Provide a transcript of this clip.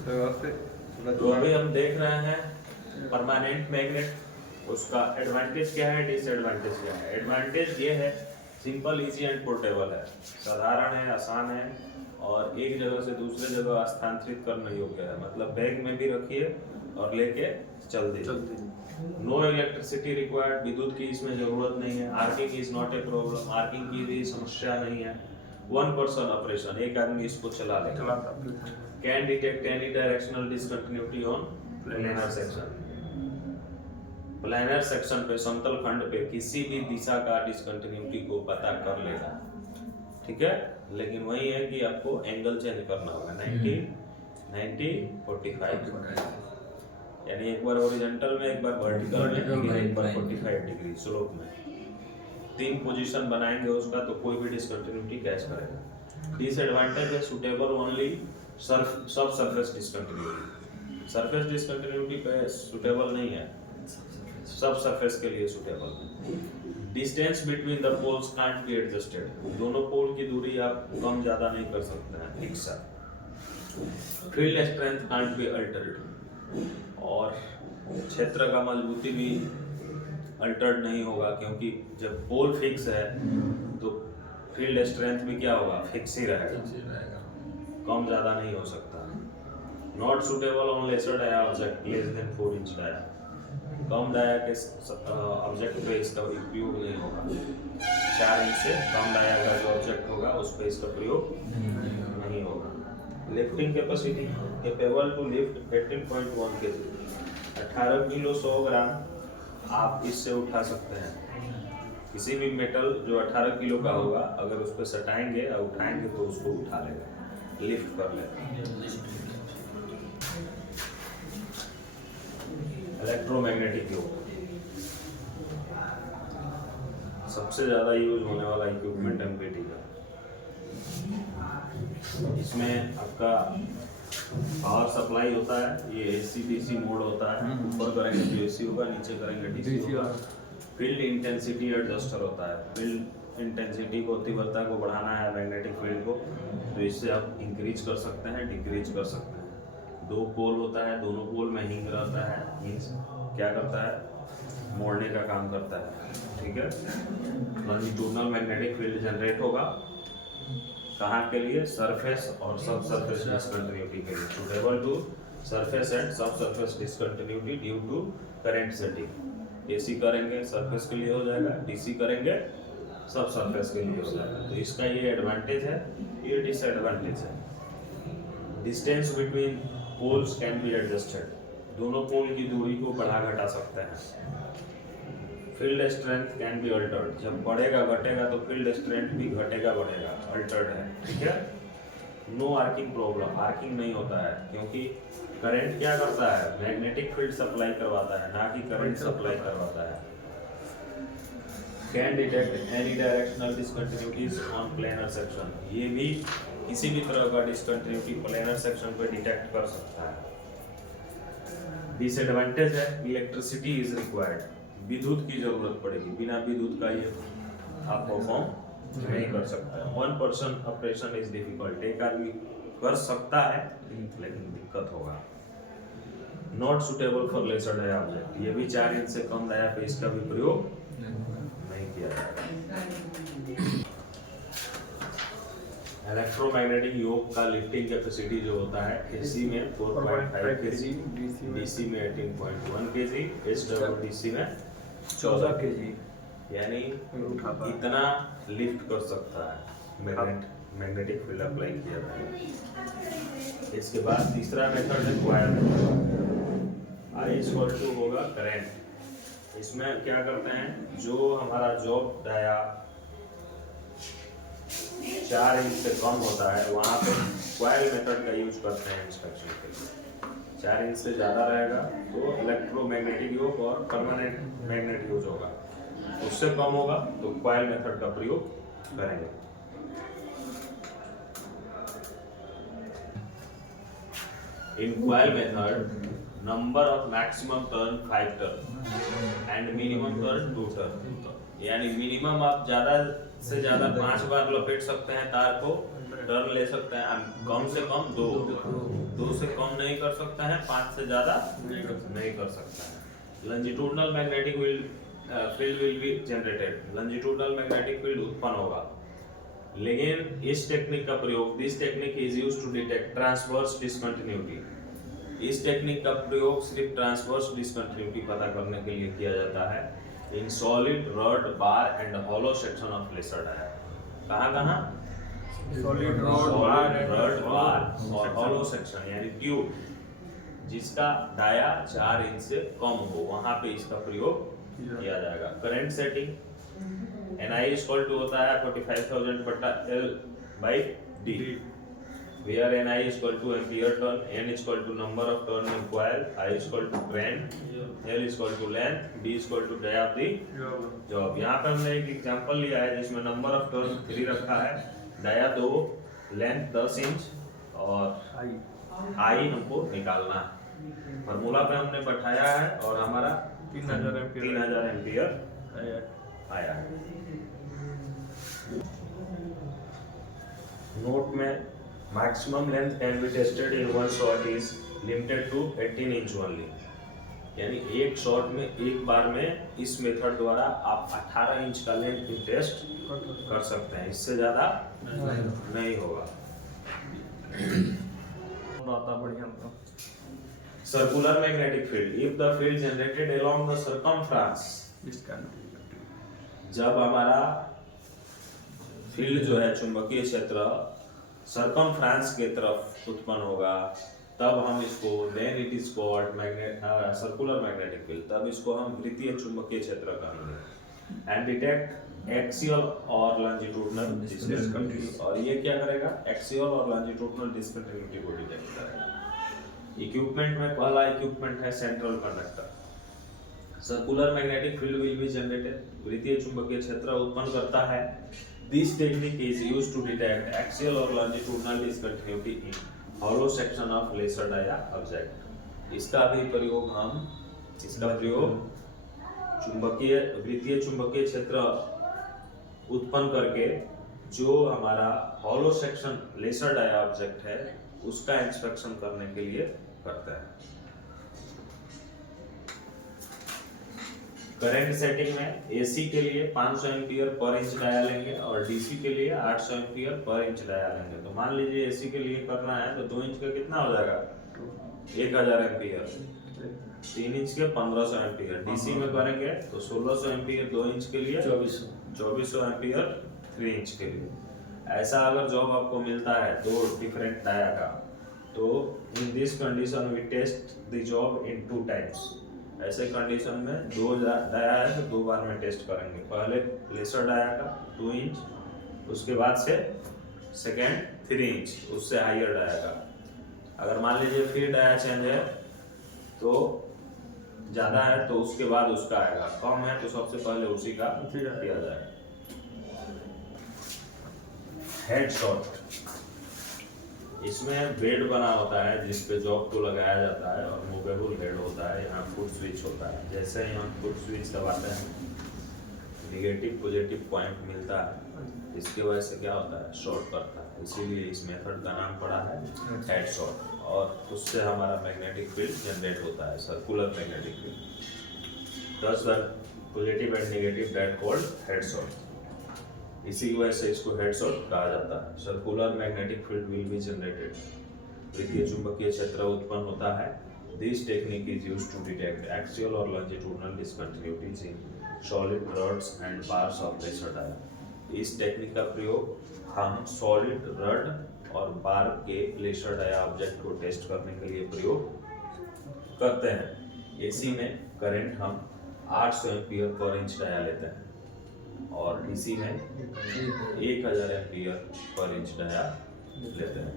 तो अभी हम देख रहे हैं परमानेंट मैग्नेट, उसका एडवांटेज क्या है, डिसएडवांटेज क्या है। एडवांटेज ये है सिंपल, इजी एंड पोर्टेबल है, साधारण है, आसान है और एक जगह से दूसरे जगह स्थानांतरित करने योग्य है। मतलब बैग में भी रखिए और लेके चल दीजिए। नो इलेक्ट्रिसिटी रिक्वायर्ड, विद्युत की इसमें जरूरत नहीं है। Arcing is not a problem, arcing की भी समस्या नहीं है। वन पर्सन ऑपरेशन, एक आदमी इसको चला लेगा। Can detect any directional discontinuity on planar section, planar section पे, समतल खंड पे किसी भी दिशा का डिसकंटिन्यूटी को पता कर लेगा। ठीक है, लेकिन वही है कि आपको एंगल चेंज करना होगा 90 90 45, यानी एक बार हॉरिजॉन्टल में, एक बार वर्टिकल में, एक बार 45 डिग्री स्लोप में। 3 पोजीशन बनाएंगे उसका तो कोई भी डिसकंटिन्यूटी कैच करेगा। डिसएडवांटेज है suitable only sub surface discontinuity, surface discontinuity पे सुटेबल नहीं है, सब सरफेस के लिए सुटेबल है। Distance between the poles can't be adjusted, दोनों पोल की दूरी आप कम ज्यादा नहीं कर सकते हैं एक साथ। Field strength can't be altered, और क्षेत्र का मजबूती भी अल्टर्ड नहीं होगा, क्योंकि जब पोल फिक्स है तो फील्ड स्ट्रेंथ भी क्या होगा, फिक्स ही रहेगा, कम ज्यादा नहीं हो सकता। Not suitable on lesser dia object less than 4 inch dia, कम डाया के ऑब्जेक्ट पे इसका उपयोग नहीं होगा। 4 इंच से कम डाया का जो ऑब्जेक्ट होगा उस पे इसका प्रयोग नहीं होगा। Lifting capacity, capable to lift 18.1 kg, 18 किलो 100 ग्राम आप इससे उठा सकते हैं। किसी भी मेटल जो 18 किलो का होगा अगर उस पर सटाएंगे और उठाएंगे तो उसको उठा लेगा, लिफ्ट कर लेगा। इलेक्ट्रोमैग्नेटिक योग, सबसे ज्यादा यूज होने वाला इक्विपमेंट एमपीटी का। इसमें आपका पावर सप्लाई होता है, ये एसी डीसी मोड होता है, ऊपर करेंगे तो एसी होगा, नीचे करेंगे डीसी होगा। फील्ड इंटेंसिटी एडजस्टर होता है, फील्ड इंटेंसिटी को, तीव्रता को बढ़ाना है मैग्नेटिक फील्ड को, तो इससे आप इंक्रीज कर सकते हैं, डिक्रीज कर सकते हैं। 2 पोल होता है, दोनों पोल में हिंग रहता है, हिंग क्या करता है, मोड़ने का काम करता है। ठीक है, लॉन्जिट्यूडनल मैग्नेटिक फील्ड जनरेट होगा, कहाँ के लिए, सरफेस और सब सरफेस डिसकंटिन्यूटी के लिए, suitable to surface and sub surface discontinuity due to current setting. AC करेंगे सरफेस के लिए हो जाएगा, डीसी करेंगे सब सरफेस के लिए हो जाएगा। तो इसका ये एडवांटेज है, ये डिसएडवांटेज है। Distance between poles can be adjusted, दोनों पोल की दूरी को बढ़ा घटा सकते हैं। Field strength can be altered, जब बढ़ेगा घटेगा तो फील्ड स्ट्रेंथ भी घटेगा बढ़ेगा, अल्टर्ड है। ठीक है, नो आर्किंग प्रॉब्लम, आर्किंग नहीं होता है, क्योंकि करंट क्या करता है, मैग्नेटिक फील्ड सप्लाई करवाता है, ना कि करंट सप्लाई करवाता है। Can detect any directional discontinuities on planar section, ये भी किसी भी तरह का डिसकंटिन्यूटी प्लेनर सेक्शन पे डिटेक्ट कर सकता है। डिसएडवांटेज है इलेक्ट्रिसिटी इज रिक्वायर्ड, विद्युत की जरूरत पड़ेगी, बिना विद्युत का ये आप परफॉर्म नहीं कर सकता। 1 पर्सन ऑपरेशन इज डिफिकल्ट, एक आदमी कर सकता है लेकिन दिक्कत होगा। Not suitable for lesser dia object, ये भी 4 इंच से कम डाया पे इसका भी प्रयोग नहीं किया जाएगा। इलेक्ट्रोमैग्नेटिक योग का लिफ्टिंग कैपेसिटी जो होता है, एसी में 4.5 kg, डीसी में 18.1 kg, एसडब्ल्यूडीसी में 14 kg, यानी इतना लिफ्ट कर सकता है मैग्नेटिक फील्ड अप्लाई किया जाए। इसके बाद तीसरा मेथड है coil method, I equal to होगा करंट। इसमें क्या करते हैं, जो हमारा जॉब डाया 4 इंच से कम होता है वहाँ पे कॉइल मेथड का यूज करते हैं इंस्पेक्शन के लिए। 4 इंच से ज़्यादा रहेगा तो इलेक्ट्रोमैग्नेटिक योग और परमानेंट मैग्नेट यूज होगा, उससे कम होगा तो कॉइल मेथड का प्रयोग करेंगे। In coil method number of maximum turn 5 turn and minimum turn 2 turn, यानी मिनिमम आप ज़्यादा से ज़्यादा 5 बार लपेट सकते हैं तार को, टर्न ले सकते हैं, कम से कम 2। 2 से कम नहीं कर सकता है, 5 से ज्यादा नहीं कर सकता है। Longitudinal magnetic field will be generated, longitudinal magnetic field उत्पन्न होगा। लेकिन इस टेक्निक का प्रयोग, this technique is used to detect transverse discontinuity. इस टेक्निक का प्रयोग सिर्फ ट्रांसवर्स डिसकंटिन्यूटी पता करने के लिए किया जाता है in solid rod bar and hollow section of lesser dia. कहाँ सॉलिड रड बार और हॉलो सेक्शन यानी ट्यूब जिसका डाया 4 इंच से कम हो, वहां पे इसका प्रयोग किया जाएगा। Current setting NI equal to होता है 45,000 बटा L by D, where NI equal to ampere turn, N equal to number of turn in coil, I equal to current, L equal to length, D equal to dia of the job. यहाँ पे हमने एक example लिया है जिसमें number of turn 3 रखा है, dia 2, length 10 inch और I हमको निकालना है। फार्मूला पे हमने बैठाया है और हमारा 3000 एम्पीयर आया है। नोट में maximum length can be tested in one shot is limited to 18 inch only, यानी एक शॉट में एक बार में इस मेथड द्वारा आप 18 इंच का लेंथ भी टेस्ट कर सकते हैं, इससे ज्यादा नहीं होगा। Circular magnetic field, if the field generated along the circumference, जब हमारा फील्ड जो है चुंबकीय क्षेत्र सर्कमफ्रेंस के तरफ उत्पन्न होगा, तब हम इसको then it is called circular magnetic field, तब इसको हम वृत्तीय चुंबकीय क्षेत्र कहेंगे। एंड डिटेक्ट एक्सियल और लॉन्जिट्यूडनल डिस्कंटिन्यूटी, और ये क्या करेगा, एक्सियल और लॉन्जिट्यूडनल डिस्कंटिन्यूटी को डिटेक्ट करेगा। इक्विपमेंट में पहला इक्विपमेंट है central conductor. Circular magnetic field will be generated, वृत्तीय चुंबकीय क्षेत्र उत्पन्न करता है। This technique is used to detect axial और longitudinal discontinuity in hollow section of lesser dia object. इसका प्रयोग चुंबकीय वृत्तीय चुंबकीय क्षेत्र उत्पन्न करके जो हमारा hollow section lesser dia object है उसका इंस्पेक्शन करने के लिए करते हैं। करंट सेटिंग में AC के लिए 500 एम्पीयर पर इंच डाया लेंगे और DC के लिए 800 एम्पीयर पर इंच डाया लेंगे। तो मान लीजिए AC के लिए करना है तो 2 इंच का कितना हो जाएगा, 1000 एम्पीयर, 3 इंच के 1500 एम्पीयर। DC में करेंगे तो 1600 एम्पीयर 2 इंच के लिए, 2400 एम्पीयर 3 इंच के लिए। ऐसा अगर जॉब आपको मिलता है 2 डिफरेंट डाया का, तो in this condition we test the job in 2 times. ऐसे कंडीशन में 2 डाया है तो 2 बार में टेस्ट करेंगे, पहले लेसर डाया का 2 इंच, उसके बाद से सेकेंड 3 इंच, उससे हायर डाया का। अगर मान लीजिए फिर डाया चेंज है तो ज़्यादा है तो उसके बाद उसका आएगा, कम है तो सबसे पहले उसी का किया जाएगा। हेड शॉट, इसमें बेड बना होता है जिस पे जॉब को लगाया जाता है और मूवेबल हेड होता है, यहाँ फुट स्विच होता है। जैसे ही हम फुट स्विच दबाते हैं नेगेटिव पॉजिटिव पॉइंट मिलता है, इसके वजह से क्या होता है, शॉर्ट करता है, इसीलिए इस मेथड का नाम पड़ा है हेड शॉट। और उससे हमारा मैग्नेटिक फील्ड जनरेट होता है, सर्कुलर मैग्नेटिक फील्ड। दस positive and negative that called head shot, इसी की वजह से इसको हेड शॉट कहा जाता है। Circular magnetic field will be generated, वृत्तीय चुंबकीय क्षेत्र उत्पन्न होता है। This technique is used to detect axial और longitudinal discontinuities in solid rods and bars of lesser dia. इस टेक्निक का प्रयोग हम सॉलिड रड और बार के लेसर डाया ऑब्जेक्ट को टेस्ट करने के लिए प्रयोग करते हैं। AC में करंट हम 800 एम्पीयर पर इंच डाया लेते हैं और DC में 1000 एम्पीयर पर इंच डाया लेते हैं।